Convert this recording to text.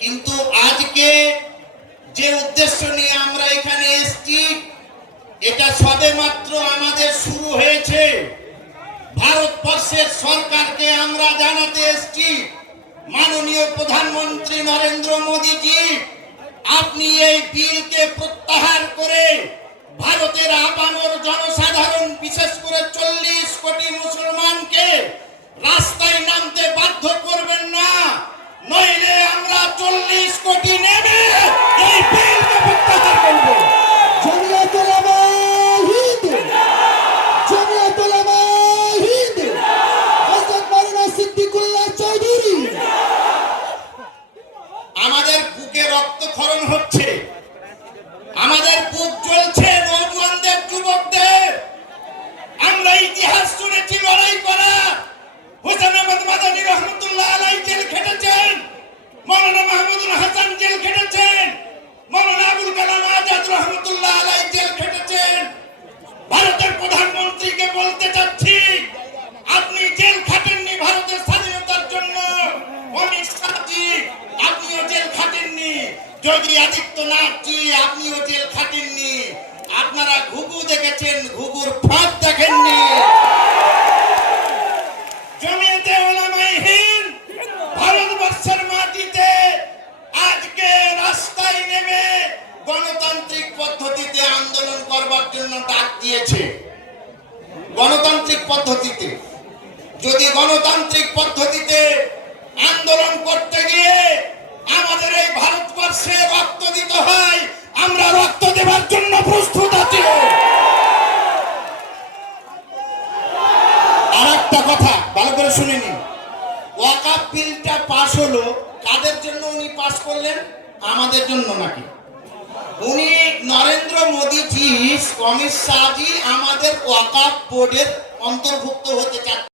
কিন্তু আজকে যে উদ্দেশ্য নিয়ে আমরা এখানে এসেছি এটা সবেমাত্র আমাদের শুরু হয়েছে। ভারতবর্ষের সরকারকে আমরা জানাতে এসেছি, মাননীয় প্রধানমন্ত্রী নরেন্দ্র মোদীজি, আপনি এই বিলকে প্রত্যাহার করে ভারতের আপামর জনসাধারণ, বিশেষ করে 40 কোটি মুসলমানকে রাস্তায় নামতে বাধ্য করবেন না, নইলে আমরা 40 কোটি নেমে এই বিলকে প্রত্যাহার করব। জমিয়তুল উলামা হিন্দ, জমিয়তুল উলামা হিন্দ, হযরত মাওলানা সিদ্দিকুল্লাহ চৌধুরী। আমাদের বুকে রক্তক্ষরণ হচ্ছে, আমাদের বুক জ্বলছে নওজোয়ানদের, যুবকদের। আমরা ইতিহাস শুনেছি লড়াই করা। হোসেন আহমদ মাদানী রহমতুল্লাহ আলাইহি জেল খেটেছেন, মাওলানা মাহমুদুল হাসান জেল খেটেছেন, মাওলানা আবুল কালাম আজাদ রহমতুল্লাহ আলাইহি জেল খেটেছেন। ভারতের প্রধানমন্ত্রীকে বলতে চাচ্ছি, আপনি জেল খাটেননি ভারতের স্বাধীনতার জন্য। অমিত শাহজি, আপনিও জেল খাটেননি। যোগী আদিত্যনাথজি, আপনিও জেল খাটেননি। আপনারা ঘুঘু দেখেছেন, ঘুঘুর ফাঁদ দেখেননি। জমিয়তে উলামায়ে হিন্দ ভারতবর্ষের মাটিতে আজকে রাস্তায় নেমে গণতান্ত্রিক পদ্ধতিতে আন্দোলন করবার জন্য ডাক দিয়েছে। গণতান্ত্রিক পদ্ধতিতে, যদি গণতান্ত্রিক পদ্ধতিতে আন্দোলন করতে গিয়ে আমাদের এই ভারতবর্ষে রক্ত দিতে হয়, আমরা রক্ত দেবার জন্য প্রস্তুত আছি। আর একটা কথা ভালো করে শুনে নিন, ওয়াকাফ বিলটা পাস হলো, কাদের জন্য উনি পাস করলেন? আমাদের জন্য নাকি? উনি নরেন্দ্র মোদীজি, অমিত শাহজি আমাদের ওয়াকাফ বোর্ডের অন্তর্ভুক্ত হতে চান।